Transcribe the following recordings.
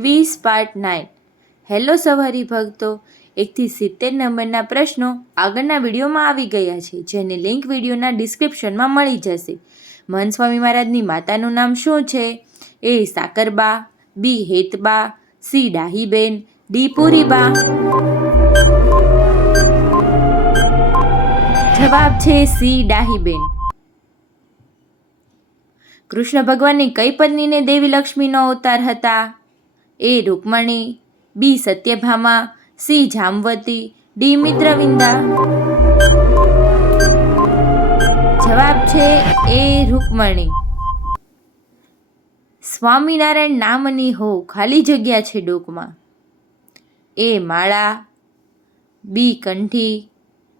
Quiz part nine hello સવારી ભક્તો. એકથી સિત્તેર નંબરના પ્રશ્નો આગળના વિડીયોમાં આવી ગયા છે, જેની લિંક વિડીયોના ડિસ્ક્રિપ્શનમાં મળી જશે. મનસ્વામી સ્વામી મહારાજની માતાનું નામ શું છે? A Sakarba, B Hetba, C Dahiben, D Puriba. જવાબ છે સી ડાહીબેન. કૃષ્ણ ભગવાનની કઈ પત્નીને દેવી લક્ષ્મીનો અવતાર હતા. A Rukmini, B Satyabhama, C Jamvati, D Mitravinda. જવાબ છે એ રૂકમણી. સ્વામિનારાયણ નામની હો ખાલી જગ્યા છે ડોકમાં. એ માળા, બી કંઠી,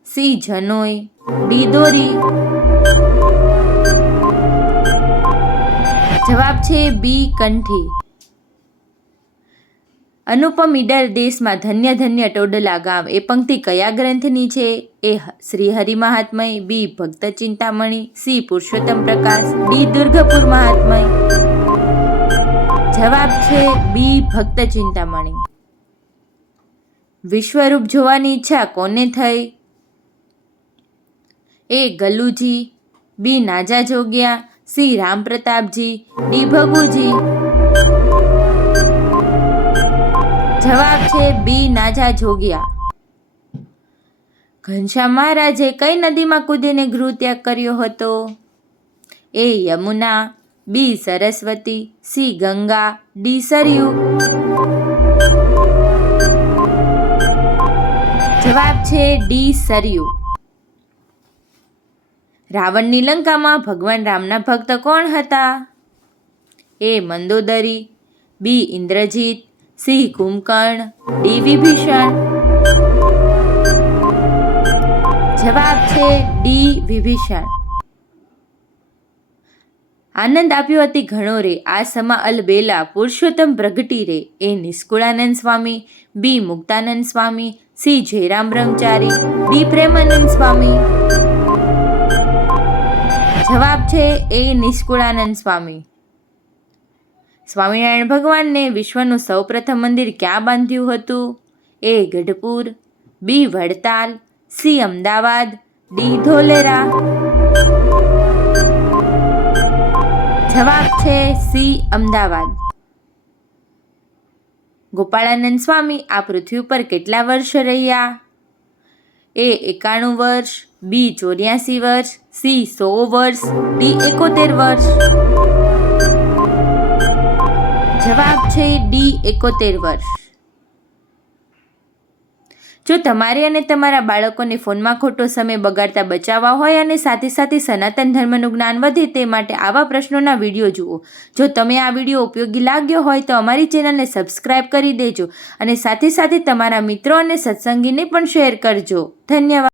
સી જનોય ડી દોરી. જવાબ છે બી કંઠી. અનુપમ ઈડર દેશમાં ધન્ય ધન્ય ટોડલા ગામ એ પંક્તિ કયા ગ્રંથની છે? એ Shri Hari Mahatmya, B Bhakta Chintamani, C Purushottam Prakash, D Durgapur Mahatmya. જવાબ છે બી ભક્ત ચિંતામણી. વિશ્વરૂપ જોવાની ઈચ્છા કોને થઈ? A Galuji, B Naja Jogya C Ram Pratapji D Bhaguji. જવાબ છે બી નાજા જોગિયા. ઘનશ્યામ મહારાજે કઈ નદીમાં કૂદીને ગૃહત્યાગ કર્યો હતો? A, Yamuna, B, Saraswati, C, Ganga, D, Saryu. જવાબ છે ડી, સરયુ. રાવણની લંકામાં ભગવાન રામના ભક્ત કોણ હતા? A, Mandodari, B, Indrajit C Kumbhakarna, D Vibhishan. જવાબ છે ડી વિભીષણ. આનંદ આપ્યો અતિ ઘણો રે. આ સમા અલ બેલા, પુરુષોત્તમ પ્રગટી રે. A Nishkulanand Swami, B Muktanand Swami, C Jayram Brahmachari, D Premanand સ્વામી. જવાબ છે એ નિષ્કુળાનંદ સ્વામી. સ્વામિનારાયણ ભગવાનને વિશ્વનું સૌપ્રથમ મંદિર ક્યાં બાંધ્યું હતું? A Gadhpur, B Vadtal, C Ahmedabad, D Dholera. જવાબ છે સી અમદાવાદ. ગોપાળાનંદ સ્વામી આ પૃથ્વી પર કેટલા વર્ષ રહ્યા? એ એકાણું વર્ષ, બી ચોર્યાસી વર્ષ, સી સો વર્ષ, ડી એકોતેર વર્ષ. જવાબ છે ડી એકોતેર વર્ષ. જો તમારે અને તમારા બાળકોને ફોનમાં ખોટો સમય બગાડતા બચાવવા હોય અને સાથે સાથે સનાતન ધર્મનું જ્ઞાન વધે તે માટે આવા પ્રશ્નોના વીડિયો જુઓ. જો તમે આ વીડિયો ઉપયોગી લાગ્યો હોય તો અમારી ચેનલને સબસ્ક્રાઇબ કરી દેજો અને સાથે સાથે તમારા મિત્રો અને સત્સંગીને પણ શેર કરજો. ધન્યવાદ.